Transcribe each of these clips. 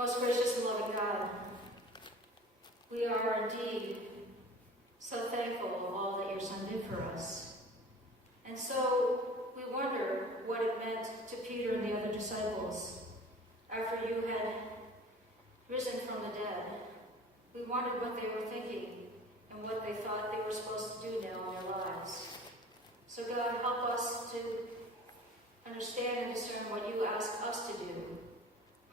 Most gracious and loving God, we are indeed so thankful of all that your Son did for us. And so we wonder what it meant to Peter and the other disciples after you had risen from the dead. We wondered what they were thinking and what they thought they were supposed to do now in their lives. So God, help us to understand and discern what you ask us to do,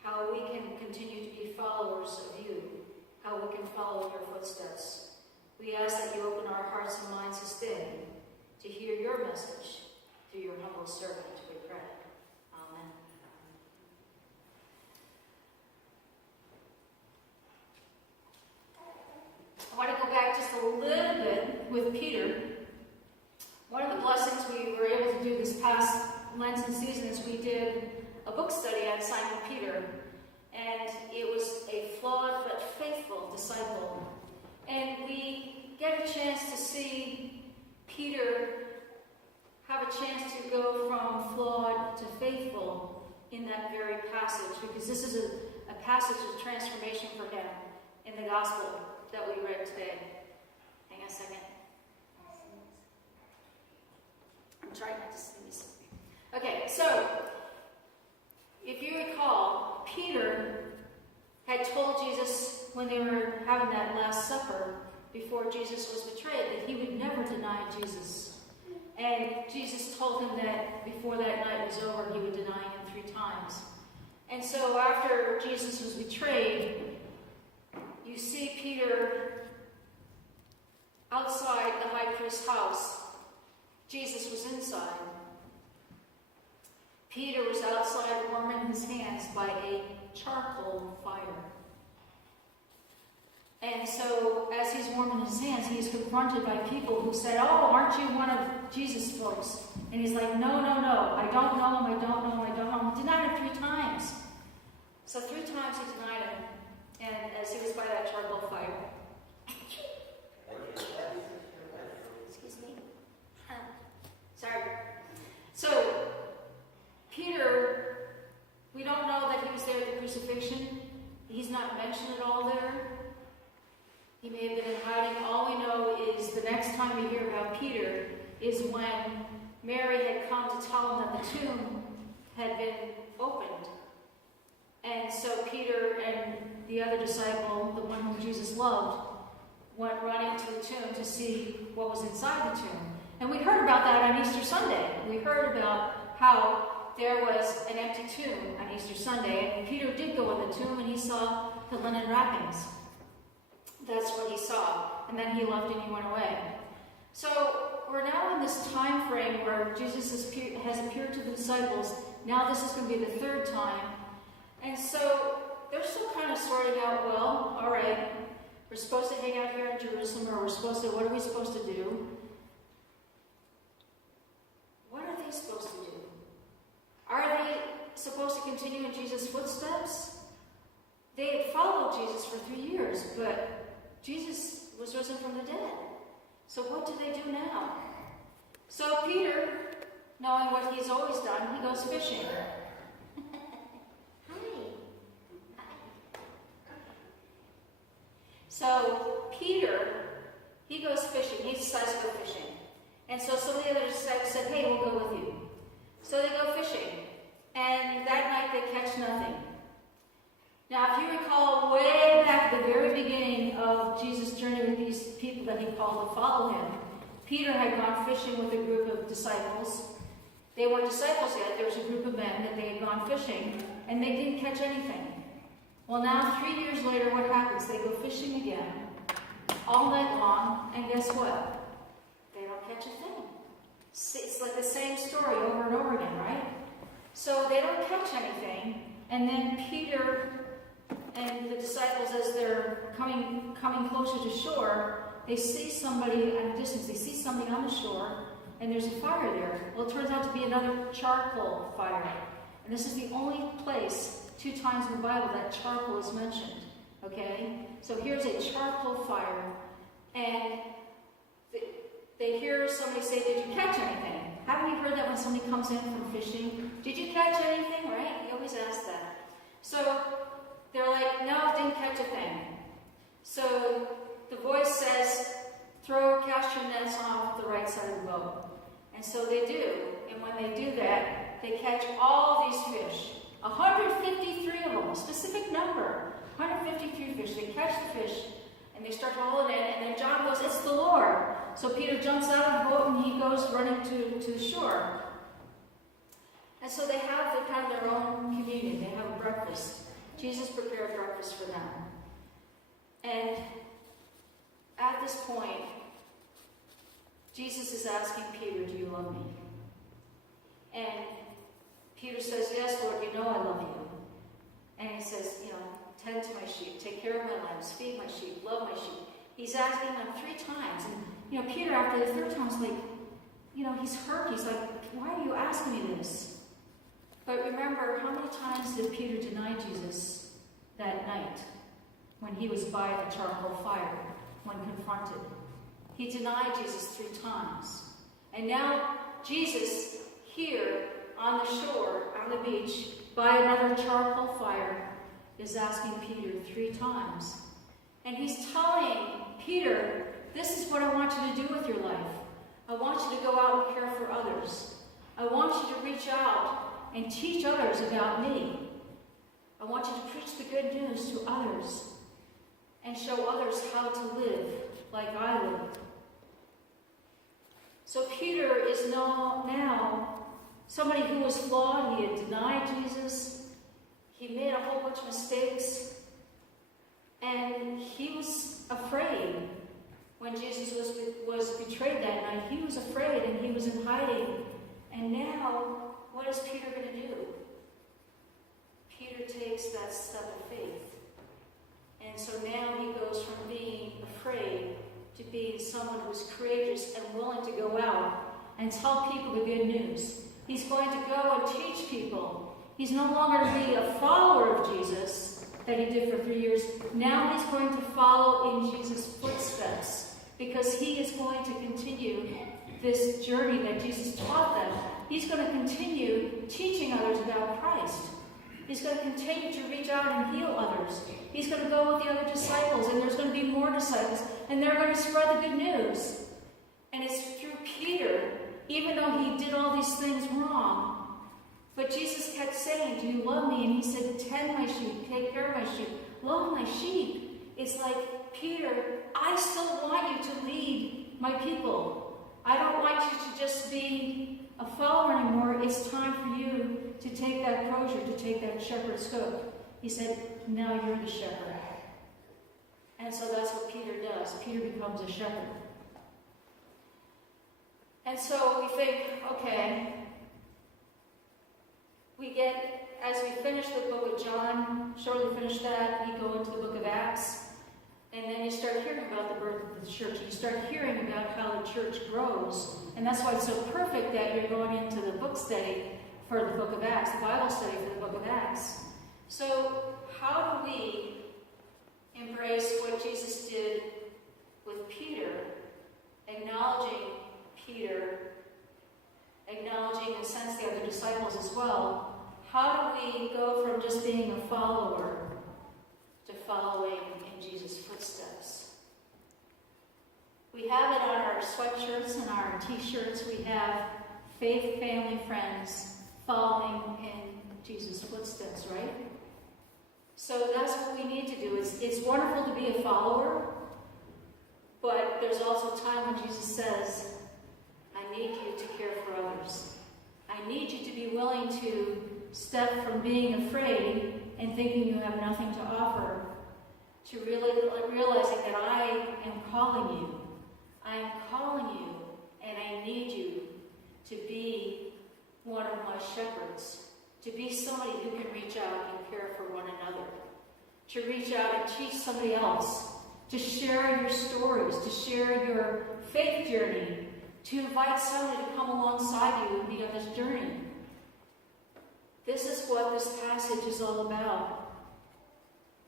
how we can continue to be followers of you, how we can follow in your footsteps. We ask that you open our hearts and minds this day to hear your message through your humble servant, we pray. Amen. I want to go back just a little bit with Peter. One of the blessings we were able to do this past Lenten season is we did a book study on Simon Peter, and it was a flawed but faithful disciple. And we get a chance to see Peter have a chance to go from flawed to faithful in that very passage, because this is a passage of transformation for him in the gospel that we read today. Hang on a second. I'm trying not to sneeze. Okay, so if you recall, Peter had told Jesus when they were having that Last Supper before Jesus was betrayed that he would never deny Jesus. And Jesus told him that before that night was over, he would deny him 3 times. And so after Jesus was betrayed, you see Peter outside the high priest's house. Jesus was inside. Peter was outside warming his hands by a charcoal fire. And so as he's warming his hands, he's confronted by people who said, "Oh, aren't you one of Jesus' folks?" And he's like, no, I don't know him, I don't know him. He denied him 3 times. So 3 times he denied him, and as he was by that charcoal fire. Excuse me. Sorry. So Peter, we don't know that he was there at the crucifixion. He's not mentioned at all there. He may have been in hiding. All we know is the next time we hear about Peter is when Mary had come to tell him that the tomb had been opened. And so Peter and the other disciple, the one whom Jesus loved, went running to the tomb to see what was inside the tomb. And we heard about that on Easter Sunday. We heard about how there was an empty tomb on Easter Sunday, and Peter did go in the tomb and he saw the linen wrappings. That's what he saw. And then he left and he went away. So we're now in this time frame where Jesus has appeared to the disciples. Now this is going to be the 3rd time. And so they're still kind of sorting out, well, all right, we're supposed to hang out here in Jerusalem, or what are we supposed to do? What are they supposed to do? Are they supposed to continue in Jesus' footsteps? They had followed Jesus for 3 years, but Jesus was risen from the dead. So what do they do now? So Peter, knowing what he's always done, he goes fishing. So Peter, he goes fishing. He decides to go fishing. And so some of the other disciples said, "Hey, we'll go with you." So they go fishing. And that night they catch nothing. Now, if you recall way back at the very beginning of Jesus' journey with these people that he called to follow him, Peter had gone fishing with a group of disciples. They weren't disciples yet. There was a group of men that they had gone fishing, and they didn't catch anything. Well, now 3 years later, what happens? They go fishing again, all night long, and guess what? They don't catch a thing. It's like the same story over and over again, right? So they don't catch anything, and then Peter and the disciples, as they're coming closer to shore, they see somebody at a distance. They see something on the shore, and there's a fire there. Well, it turns out to be another charcoal fire. And this is the only place 2 times in the Bible that charcoal is mentioned. Okay? So here's a charcoal fire, and they hear somebody say, "Did you catch anything?" Haven't you heard that when somebody comes in from fishing? "Did you catch anything?" Right? You always ask that. So they're like, no, didn't catch a thing. So the voice says, cast your nets off the right side of the boat. And so they do. And when they do that, they catch all these fish. 153 of them, a specific number. 153 fish. They catch the fish, and they start hauling in, and then John goes, it's the Lord. So Peter jumps out of the boat, and he goes running to the shore. And so they have their own communion. They have a breakfast. Jesus prepared breakfast for them. And at this point, Jesus is asking Peter, do you love me? And Peter says, yes, Lord, you know I love you. And he says, tend to my sheep, take care of my lambs, feed my sheep, love my sheep. He's asking them 3 times. And, Peter, after the 3rd time, is like, he's hurt. He's like, why are you asking me this? But remember, how many times did Peter deny Jesus that night when he was by the charcoal fire, when confronted? He denied Jesus 3 times. And now Jesus, here on the shore, on the beach, by another charcoal fire, is asking Peter 3 times. And he's telling Peter, this is what I want you to do with your life. I want you to go out and care for others. I want you to reach out and teach others about me. I want you to preach the good news to others and show others how to live like I live. So Peter is now somebody who was flawed. He had denied Jesus. He made a whole bunch of mistakes. And he was afraid when Jesus was betrayed that night. He was afraid and he was in hiding. And now, what is Peter going to do? Peter takes that step of faith. And so now he goes from being afraid to being someone who's courageous and willing to go out and tell people the good news. He's going to go and teach people. He's no longer to be a follower of Jesus that he did for 3 years. Now he's going to follow in Jesus' footsteps because he is going to continue this journey that Jesus taught them. He's going to continue teaching others about Christ. He's going to continue to reach out and heal others. He's going to go with the other disciples, and there's going to be more disciples, and they're going to spread the good news. And it's through Peter, even though he did all these things wrong, but Jesus kept saying, do you love me? And he said, tend my sheep, take care of my sheep, love my sheep. It's like, Peter, I still want you to lead my people. I don't want you to just be a follower anymore. It's time for you to take that crozier, to take that shepherd's coat. He said, now you're the shepherd. And so that's what Peter does. Peter becomes a shepherd. And so we think, okay, as we finish the book of John, shortly finish that, we go into the book of Acts, and then you start hearing about the birth of the church. You start hearing about how the church grows. And that's why it's so perfect that you're going into the book study for the book of Acts, the Bible study for the book of Acts. So how do we embrace what Jesus did with Peter, acknowledging Peter, acknowledging in a sense the other disciples as well? How do we go from just being a follower to following in Jesus' footsteps? We have it on our sweatshirts and our t-shirts. We have faith, family, friends, following in Jesus' footsteps, right? So that's what we need to do. It's wonderful to be a follower, but there's also a time when Jesus says, I need you to care for others. I need you to be willing to step from being afraid and thinking you have nothing to offer to really realizing that I am calling you. I am calling you, and I need you to be one of my shepherds, to be somebody who can reach out and care for one another, to reach out and teach somebody else, to share your stories, to share your faith journey, to invite somebody to come alongside you and be on this journey. This is what this passage is all about.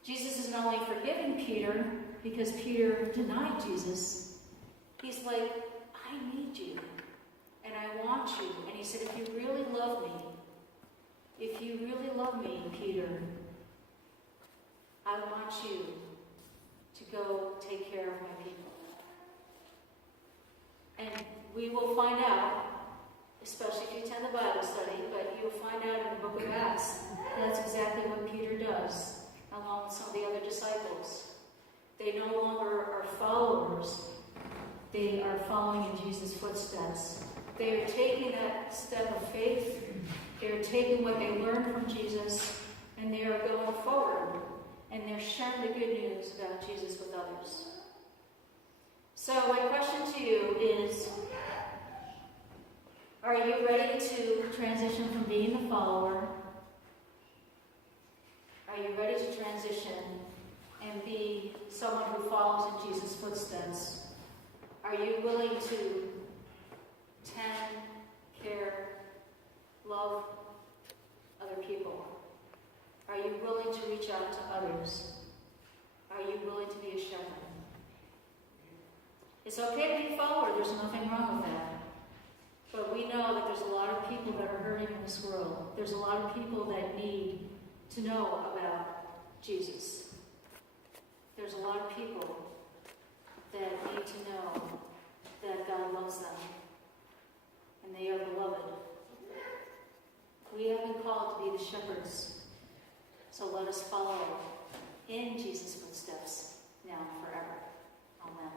Jesus isn't only forgiving Peter because Peter denied Jesus. He's like, I need you, and I want you. And he said, if you really love me, Peter, I want you to go take care of my people. And we will find out, especially if you attend the Bible study, but you'll find out in the book of Acts, that's exactly what Peter does, along with some of the other disciples. They no longer are followers. They are following in Jesus' footsteps. They are taking that step of faith. They are taking what they learned from Jesus, and they are going forward. And they're sharing the good news about Jesus with others. So my question to you is, are you ready to transition from being a follower? Are you ready to transition and be someone who follows in Jesus' footsteps? Are you willing to tend, care, love other people? Are you willing to reach out to others? Are you willing to be a shepherd? It's okay to be a follower. There's nothing wrong with that. But we know that there's a lot of people that are hurting in this world. There's a lot of people that need to know about Jesus. There's a lot of people that need to know that God loves them and they are beloved. We have been called to be the shepherds. So let us follow in Jesus' footsteps now and forever. Amen.